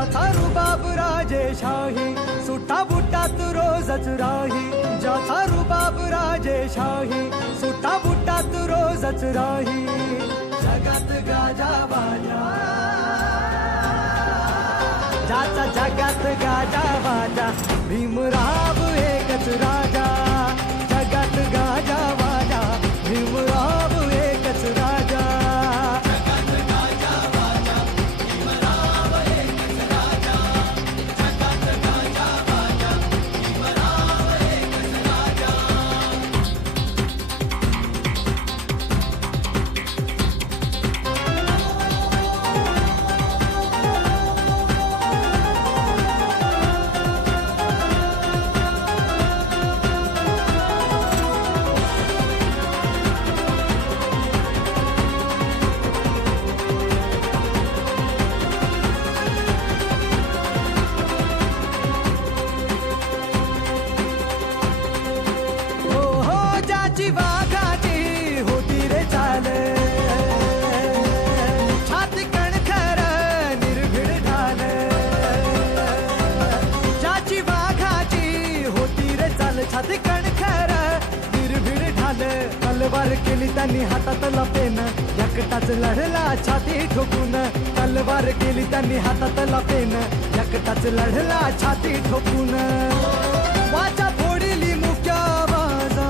ज्याचा रुबाब राजेशाही, सुटा बुटात रोजच राही. ज्याचा रुबाब राजेशाही, सुटा बुटात रोजच राही. जगात गाजा बाजा, ज्याचा जगात गाजा बाजा, भीमराव एकच राजा. जगात गाजा बाजा, भीमराव एकच राजा. वाघाची होती रे चाल, छाती कणखर निर्भीड ढाल. ज्याची वाघाची होती रे चाल, छाती कणखर निर्भीड ढाल. तलवार केली त्यांनी हातातला पेन, एकटाच लढला छाती ठोकून. तलवार केली त्यांनी हातातला पेन, एकटाच लढला छाती ठोकून. वाचा फोडली मुक्या बाजा,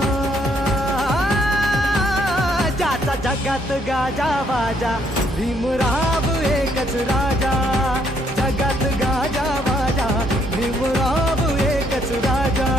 ज्याचा जगात गाजा बाजा, भीमराव एकच राजा. जगात गाजा बाजा, भीमराव एकच राजा.